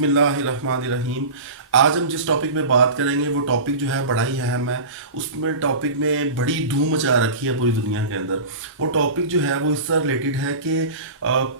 بسم اللہ الرحمن الرحیم. آج ہم جس ٹاپک میں بات کریں گے وہ ٹاپک جو ہے بڑا ہی اہم ہے. اس میں ٹاپک میں بڑی دھوم مچا رکھی ہے پوری دنیا کے اندر. وہ ٹاپک جو ہے وہ اس سے ریلیٹڈ ہے کہ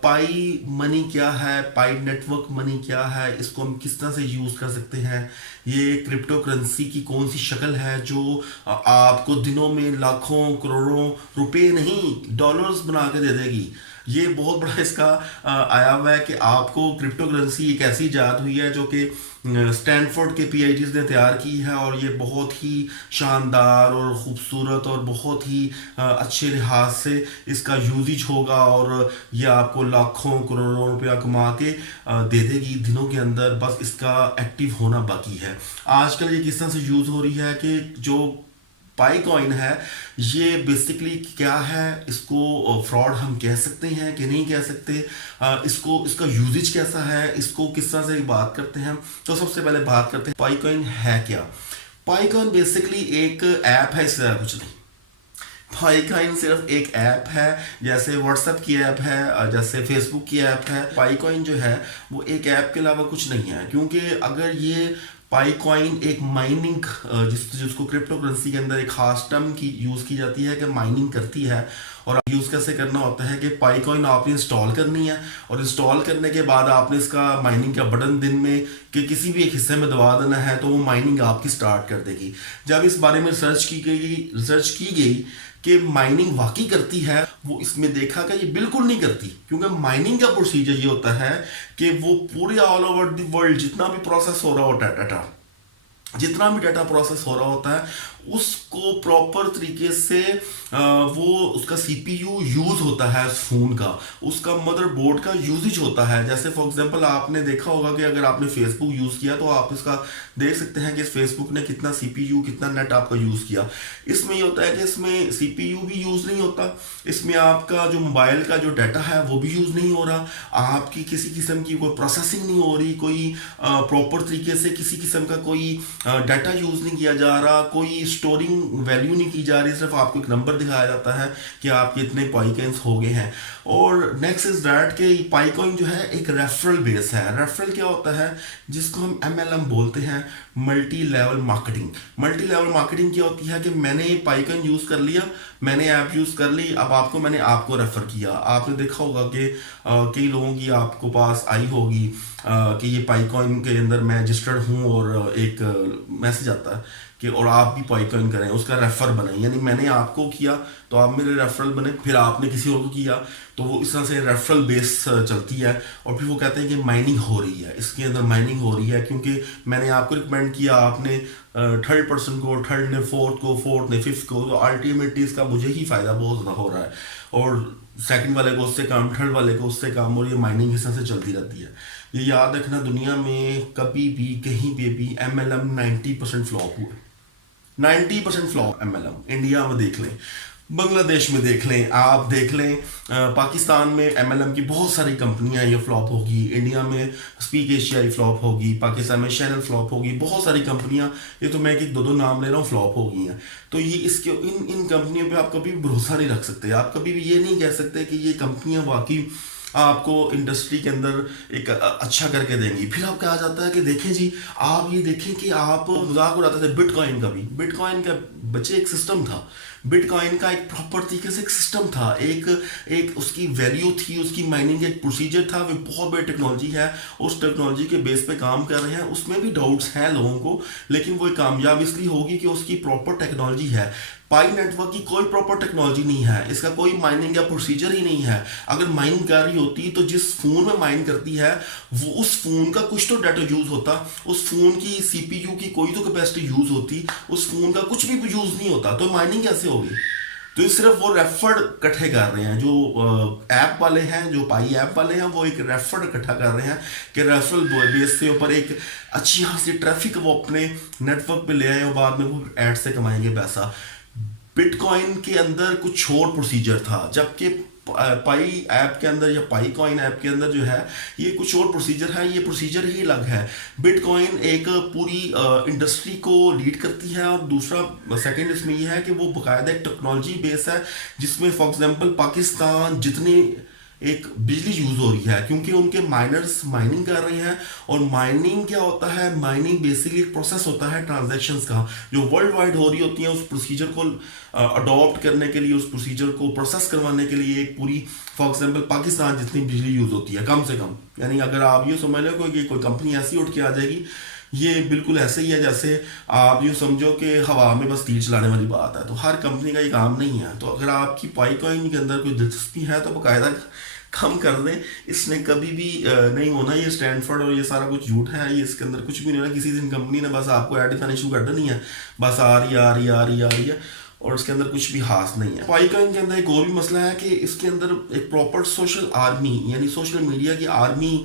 پائی منی کیا ہے, پائی نیٹ ورک منی کیا ہے, اس کو ہم کس طرح سے یوز کر سکتے ہیں. یہ کرپٹو کرنسی کی کون سی شکل ہے جو آپ کو دنوں میں لاکھوں کروڑوں روپے نہیں ڈالرز بنا کے دے دے گی. یہ بہت بڑا اس کا آیا ہوا ہے کہ آپ کو کرپٹو کرنسی ایک ایسی ایجاد ہوئی ہے جو کہ اسٹینفورڈ کے پی ایچ ڈیز نے تیار کی ہے, اور یہ بہت ہی شاندار اور خوبصورت اور بہت ہی اچھے لحاظ سے اس کا یوزیج ہوگا, اور یہ آپ کو لاکھوں کروڑوں روپیہ کما کے دے دے گی دنوں کے اندر. بس اس کا ایکٹیو ہونا باقی ہے. آج کل یہ کس طرح سے یوز ہو رہی ہے کہ جو پائی کوائن ہے یہ بیسکلی کیا ہے, اس کو فراڈ ہم کہہ سکتے ہیں کہ نہیں کہہ سکتے, اس کا یوزیج کیسا ہے, اس کو کس طرح سے بات کرتے ہیں. تو سب سے پہلے بات کرتے ہیں پائی کوائن ہے کیا. پائی کوائن بیسکلی ایک ایپ ہے, اس سے کچھ نہیں. پائی کوائن صرف ایک ایپ ہے, جیسے واٹس ایپ کی ایپ ہے, جیسے فیس بک کی ایپ ہے. پائی کوائن جو ہے وہ ایک ایپ کے علاوہ کچھ نہیں ہے, کیونکہ اگر یہ پائی کوائن ایک مائننگ جس کو کرپٹو کرنسی کے اندر ایک خاص ٹرم کی یوز کی جاتی ہے کہ مائننگ کرتی ہے. اور یوز کیسے کرنا ہوتا ہے کہ پائی کوائن آپ نے انسٹال کرنی ہے, اور انسٹال کرنے کے بعد آپ نے اس کا مائننگ کا بٹن دن میں کہ کسی بھی ایک حصے میں دبا دینا ہے, تو وہ مائننگ آپ کی سٹارٹ کر دے گی. جب اس بارے میں ریسرچ کی گئی کہ مائننگ واقعی کرتی ہے, وہ اس میں دیکھا کہ یہ بالکل نہیں کرتی. کیونکہ مائننگ کا پروسیجر یہ ہوتا ہے کہ وہ پورے آل اوور دی ورلڈ جتنا بھی پروسیس ہو رہا ہوتا ہے ڈیٹا پروسیس ہو رہا ہوتا ہے, اس کو پراپر طریقے سے وہ اس کا سی پی یو یوز ہوتا ہے, اس فون کا, اس کا مدر بورڈ کا یوزیج ہوتا ہے. جیسے فار ایگزامپل آپ نے دیکھا ہوگا کہ اگر آپ نے فیس بک یوز کیا تو آپ اس کا دیکھ سکتے ہیں کہ اس فیس بک نے کتنا سی پی یو کتنا نیٹ آپ کا یوز کیا. اس میں یہ ہوتا ہے کہ اس میں سی پی یو بھی یوز نہیں ہوتا, اس میں آپ کا جو موبائل کا جو ڈیٹا ہے وہ بھی یوز نہیں ہو رہا, آپ کی کسی قسم کی کوئی پروسیسنگ نہیں ہو رہی, کوئی پراپر طریقے سے کسی قسم کا کوئی ڈیٹا یوز نہیں کیا جا رہا, کوئی اسٹورنگ ویلیو نہیں کی جا رہی, صرف آپ کو ایک نمبر دکھایا جاتا ہے کہ آپ کے اتنے پائی کوائنس ہو گئے ہیں. اور نیکسٹ از دیٹ کہ پائی کوائن جو ہے ایک ریفرل بیس ہے. ریفرل کیا ہوتا ہے, جس کو ہم ایم ایل ایم بولتے ہیں, multi level marketing. Multi level marketing کیا ہوتی ہے کہ میں نے پائی کوائن یوز کر لیا, میں نے ایپ یوز کر لی, اب میں نے آپ کو ریفر کیا. آپ نے دیکھا ہوگا کہ کئی لوگوں کی آپ کو پاس آئی ہوگی کہ یہ پائی کوائن کے اندر میں رجسٹرڈ ہوں, اور ایک میسج آتا ہے کہ اور آپ بھی پائی کوائن کریں, اس کا ریفر بنیں. یعنی میں نے آپ کو کیا تو آپ میرے ریفرل بنے, پھر آپ نے کسی اور کو کیا, تو وہ اس طرح سے ریفرل بیس چلتی ہے. اور پھر وہ کہتے ہیں کہ مائننگ ہو رہی ہے, اس کے اندر مائننگ ہو رہی ہے کیونکہ میں نے آپ کو ریکمینڈ کیا, آپ نے تھرڈ پرسن کو, تھرڈ نے فورتھ کو, فورتھ نے ففتھ کو, تو الٹیمیٹلی اس کا مجھے ہی فائدہ بہت زیادہ ہو رہا ہے, اور سیکنڈ والے کو اس سے کام, تھرڈ والے کو اس سے کام, اور یہ مائننگ اس طرح سے چلتی رہتی ہے. یہ یاد رکھنا, دنیا میں کبھی بھی کہیں پہ بھی ایم ایل ایم 90% فلاپ ہوا ہے. 90% flop M L M. India میں دیکھ لیں, بنگلہ دیش میں دیکھ لیں, آپ دیکھ لیں پاکستان میں ایم ایل ایم کی بہت ساری کمپنیاں یہ فلاپ ہوگی, انڈیا میں اسپیک ایشیائی فلاپ ہوگی, پاکستان میں چینل فلاپ ہوگی, بہت ساری کمپنیاں, یہ تو میں ایک دو نام لے رہا ہوں, فلاپ ہو گئی ہیں. تو یہ اس کے ان کمپنیوں پہ آپ کبھی بھی بھروسہ نہیں رکھ سکتے. آپ کبھی بھی یہ نہیں کہہ سکتے کہ یہ کمپنیاں واقعی آپ کو انڈسٹری کے اندر ایک اچھا کر کے دیں گی. پھر آپ کہا جاتا ہے کہ دیکھیں جی, آپ یہ دیکھیں کہ آپ مذاق اڑاتے تھے بٹ کوائن کا بھی. بٹ کوائن کا بچے ایک سسٹم تھا, بٹ کوائن کا ایک پراپر طریقے سے ایک سسٹم تھا, ایک اس کی ویلیو تھی, اس کی مائننگ ایک پروسیجر تھا. وہ بہت بڑی ٹیکنالوجی ہے, اس ٹیکنالوجی کے بیس پہ کام کر رہے ہیں. اس میں بھی ڈاؤٹس ہیں لوگوں کو, لیکن وہ کامیاب اس لیے ہوگی کہ اس کی پراپر ٹیکنالوجی ہے. پائی نیٹ ورک کی کوئی پراپر ٹیکنالوجی نہیں ہے, اس کا کوئی مائننگ کا پروسیجر ہی نہیں ہے. اگر مائننگ کر رہی ہوتی تو جس فون میں مائن کرتی ہے وہ اس فون کا کچھ تو ڈیٹا یوز ہوتا, اس فون کی سی پی یو کی کوئی تو کیپیسٹی یوز ہوتی, اس فون کا کچھ بھی یوز نہیں ہوتا, تو مائننگ کیسے ہوگی. تو یہ صرف وہ ریفرڈ اکٹھے کر رہے ہیں, جو ایپ والے ہیں, جو پائی ایپ والے ہیں, وہ ایک ریفرڈ اکٹھا کر رہے ہیں کہ ریفرل بیس کے اوپر ایک اچھی خاصی ٹریفک وہ اپنے نیٹ ورک پہ لے آئے, اور بعد میں وہ ایڈ سے کمائیں گے پیسہ. بٹ کوائن کے اندر کچھ اور پروسیجر تھا, جبکہ پائی ایپ کے اندر یا پائی کوائن ایپ کے اندر جو ہے یہ کچھ اور پروسیجر ہے, یہ پروسیجر ہی الگ ہے. بٹ کوائن ایک پوری انڈسٹری کو لیڈ کرتی ہے, اور دوسرا سیکنڈ اس میں یہ ہے کہ وہ باقاعدہ ایک ٹیکنالوجی بیس ہے, جس میں فار ایگزامپل پاکستان جتنے ایک بجلی یوز ہو رہی ہے کیونکہ ان کے مائنرز مائننگ کر رہے ہیں. اور مائننگ کیا ہوتا ہے؟ مائننگ بیسکلی ایک پروسیس ہوتا ہے ٹرانزیکشنز کا جو ورلڈ وائڈ ہو رہی ہوتی ہیں. اس پروسیجر کو اڈاپٹ کرنے کے لیے, اس پروسیجر کو پروسیس کروانے کے لیے ایک پوری, فار ایگزامپل پاکستان جتنی بجلی یوز ہوتی ہے کم سے کم, یعنی اگر آپ یہ سمجھ لیں کہ کوئی کمپنی ایسی اٹھ کے آ جائے گی, یہ بالکل ایسے ہی ہے جیسے آپ یوں سمجھو کہ ہوا میں بس تیر چلانے والی بات ہے. تو ہر کمپنی کا یہ کام نہیں ہے. تو اگر آپ کی پائی کوائن کے اندر کوئی دلچسپی ہے تو باقاعدہ کم کر دیں. اس نے کبھی بھی نہیں ہونا. یہ اسٹینفورڈ اور یہ سارا کچھ جھوٹ ہے, یہ اس کے اندر کچھ بھی نہیں ہونا. کسی دن کمپنی نے بس آپ کو ایڈ دکھانے شروع کر دینی ہے, بس آ رہی ہے اور اس کے اندر کچھ بھی خاص نہیں ہے. پائی کوائن کے اندر ایک اور بھی مسئلہ ہے کہ اس کے اندر ایک پراپر سوشل آرمی, یعنی سوشل میڈیا کی آرمی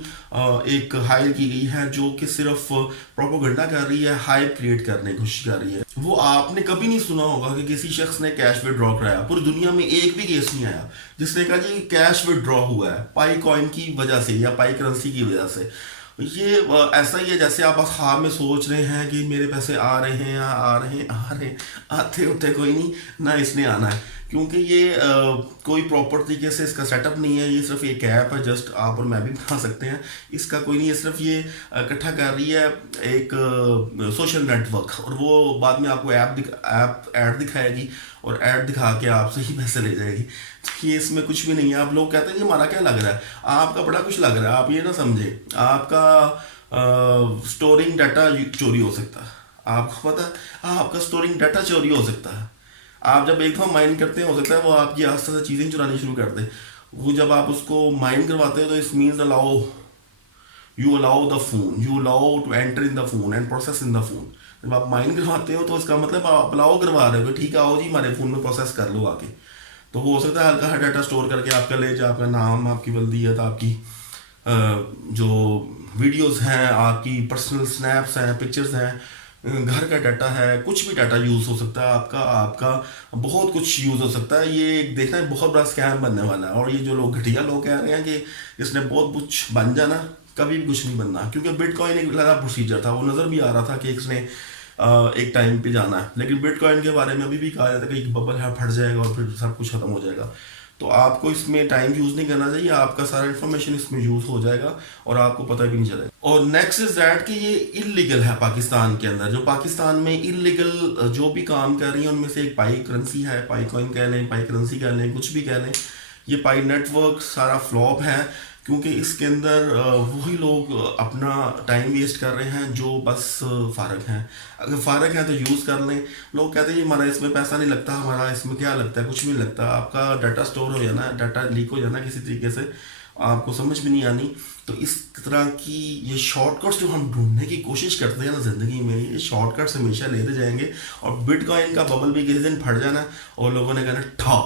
ایک ہائر کی گئی ہے جو کہ صرف پروپیگنڈا کر رہی ہے, ہائپ کریٹ کرنے کی کوشش کر رہی ہے. وہ آپ نے کبھی نہیں سنا ہوگا کہ کسی شخص نے کیش وڈرا کرایا. پوری دنیا میں ایک بھی کیس نہیں آیا جس نے کہا جی کیش وڈرا ہوا ہے پائی کوائن کی وجہ سے یا پائی کرنسی کی وجہ سے. یہ ایسا ہی ہے جیسے آپ خواب میں سوچ رہے ہیں کہ میرے پیسے آ رہے ہیں آتے ہوتے کوئی نہیں, نہ اس نے آنا ہے کیونکہ یہ کوئی پراپر طریقے سے اس کا سیٹ اپ نہیں ہے. یہ صرف ایک ایپ ہے, جسٹ آپ اور میں بھی بنا سکتے ہیں, اس کا کوئی نہیں. یہ صرف یہ اکٹھا کر رہی ہے ایک سوشل نیٹ ورک, اور وہ بعد میں آپ کو ایڈ دکھائے گی اور ایڈ دکھا کے آپ سے ہی پیسے لے جائے گی. یہ اس میں کچھ بھی نہیں ہے. آپ لوگ کہتے ہیں کہ ہمارا کیا لگ رہا ہے, آپ کا بڑا کچھ لگ رہا ہے. آپ یہ نہ سمجھیں آپ کا اسٹورنگ ڈاٹا چوری ہو سکتا ہے. آپ کو پتہ ہے آپ کا اسٹورنگ ڈاٹا چوری ہو سکتا ہے. آپ جب ایک دفعہ مائن کرتے ہیں ہو سکتا ہے وہ آپ کی آستے سے چیزیں چرانی شروع کر دیں. وہ جب آپ اس کو مائن کرواتے ہیں تو اس means you allow the phone, you allow to enter in the phone and process in the phone. جب آپ مائن کرواتے ہو تو اس کا مطلب آپ الاؤ کروا رہے ہو کہ ٹھیک ہے آؤ جی ہمارے فون میں پروسیس کر لو آ کے. تو ہو سکتا ہے ہلکا ڈاٹا اسٹور کر کے آپ کا لے جائے, آپ کا نام, آپ کی ولدیت, آپ کی جو ویڈیوز ہیں, آپ کی پرسنل سنیپس ہیں, پکچرز ہیں, گھر کا ڈاٹا ہے, کچھ بھی ڈاٹا یوز ہو سکتا ہے. آپ کا بہت کچھ یوز ہو سکتا ہے. یہ ایک دیکھنا ہے بہت بڑا اسکیم بننے والا ہے. اور یہ جو لوگ گھٹیا لوگ کہہ رہے ہیں کہ اس نے بہت کچھ بن جانا, کبھی بھی کچھ نہیں بننا. کیونکہ بٹ کوائن ایک لگا پروسیجر تھا, وہ نظر بھی آ رہا تھا کہ اس نے ایک ٹائم پہ جانا ہے. لیکن بٹ کوائن کے بارے میں ابھی بھی کہا جاتا ہے کہ ایک ببل ہے پھٹ جائے گا اور پھر سب کچھ ختم ہو جائے گا. تو آپ کو اس میں ٹائم یوز نہیں کرنا چاہیے. آپ کا سارا انفارمیشن اس میں یوز ہو جائے گا اور آپ کو پتہ بھی نہیں چلے گا. اور نیکسٹ از دیٹ کہ یہ انلیگل ہے پاکستان کے اندر. جو پاکستان میں انلیگل جو بھی کام کر رہی ہیں ان میں سے ایک پائی کرنسی ہے. پائی کوائن کہہ لیں, پائی کرنسی کہہ لیں, کچھ بھی کہہ لیں. یہ پائی نیٹ ورک سارا فلاپ ہے کیونکہ اس کے اندر وہی لوگ اپنا ٹائم ویسٹ کر رہے ہیں جو بس فارغ ہیں. اگر فارغ ہیں تو یوز کر لیں. لوگ کہتے ہیں ہمارا اس میں پیسہ نہیں لگتا, ہمارا اس میں کیا لگتا ہے, کچھ بھی نہیں لگتا. آپ کا ڈاٹا اسٹور ہو جانا, ڈاٹا لیک ہو جانا کسی طریقے سے, آپ کو سمجھ بھی نہیں آنی. تو اس طرح کی یہ شارٹ کٹس جو ہم ڈھونڈنے کی کوشش کرتے ہیں نا زندگی میں, یہ شارٹ کٹس ہمیشہ لیتے جائیں گے. اور بٹ کوائن کا ببل بھی کسی دن پھٹ جانا اور لوگوں نے کہنا ٹھا,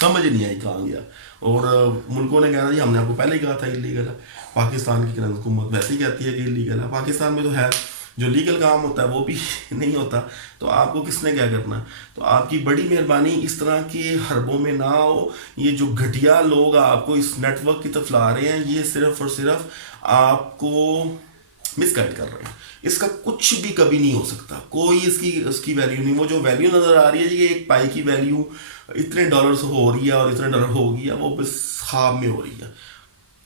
سمجھ نہیں آئی کہاں گیا. اور ملکوں نے کہنا جی ہم نے آپ کو پہلے ہی کہا تھا انلیگل ہے. پاکستان کی حکومت ویسے ہی کہتی ہے کہ انلیگل ہے. پاکستان میں تو ہے, جو لیگل کام ہوتا ہے وہ بھی نہیں ہوتا. تو آپ کو کس نے کیا کرنا. تو آپ کی بڑی مہربانی اس طرح کے حربوں میں نہ ہو. یہ جو گھٹیا لوگ آپ کو اس نیٹ ورک کی طرف لا رہے ہیں, یہ صرف اور صرف آپ کو مس گائڈ کر رہے ہیں. اس کا کچھ بھی کبھی نہیں ہو سکتا, کوئی اس کی ویلیو نہیں. وہ جو ویلیو نظر آ رہی ہے جی کہ ایک پائی کی ویلیو اتنے ڈالرز ہو رہی ہے اور اتنے ڈالر ہوگی, وہ بس خواب میں ہو رہی ہے.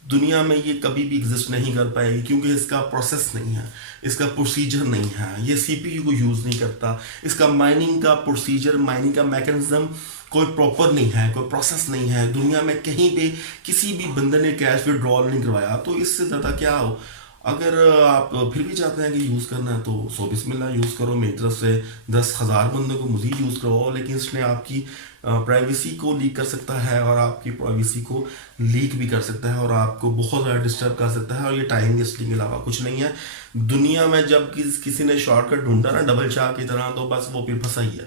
دنیا میں یہ کبھی بھی ایگزسٹ نہیں کر پائے گی کیونکہ اس کا پروسیس نہیں ہے, اس کا پروسیجر نہیں ہے. یہ سی پی یو کو یوز نہیں کرتا. اس کا مائننگ کا پروسیجر, مائننگ کا میکینزم کوئی پراپر نہیں ہے, کوئی پروسیس نہیں ہے. دنیا میں کہیں پہ کسی بھی بندے نے کیش وڈرال نہیں کروایا. تو اس سے زیادہ کیا ہو. اگر آپ پھر بھی چاہتے ہیں کہ یوز کرنا ہے تو بسم اللہ یوز کرو. میری طرف سے 10,000 بندوں کو مزید یوز کرواؤ, لیکن اس نے آپ کی پرائیویسی کو لیک کر سکتا ہے اور آپ کی پرائیویسی کو لیک بھی کر سکتا ہے اور آپ کو بہت زیادہ ڈسٹرب کر سکتا ہے. اور یہ ٹائم ویسٹنگ کے علاوہ کچھ نہیں ہے. دنیا میں جب کسی نے شارٹ کٹ ڈھونڈا نا ڈبل شاہ کی طرح, تو بس وہ پھر پھنسا ہی ہے.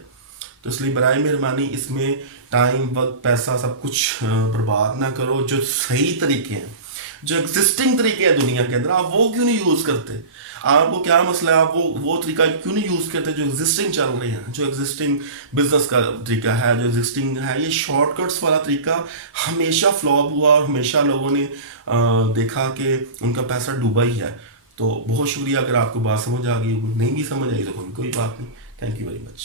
تو اس لیے برائے مہربانی اس میں ٹائم, وقت, پیسہ سب کچھ برباد نہ کرو. جو صحیح طریقے ہیں, جو ایگزسٹنگ طریقے ہیں دنیا کے اندر, آپ وہ کیوں نہیں یوز کرتے. آپ کو کیا مسئلہ ہے, آپ وہ طریقہ کیوں نہیں یوز کرتے جو ایگزسٹنگ چل رہے ہیں, جو ایگزسٹنگ بزنس کا طریقہ ہے, جو ایگزسٹنگ ہے. یہ شارٹ کٹس والا طریقہ ہمیشہ فلاپ ہوا اور ہمیشہ لوگوں نے دیکھا کہ ان کا پیسہ ڈوبا ہی ہے. تو بہت شکریہ. اگر آپ کو بات سمجھ آ گئی, نہیں بھی سمجھ آئی تو کوئی بات نہیں. Thank you very much.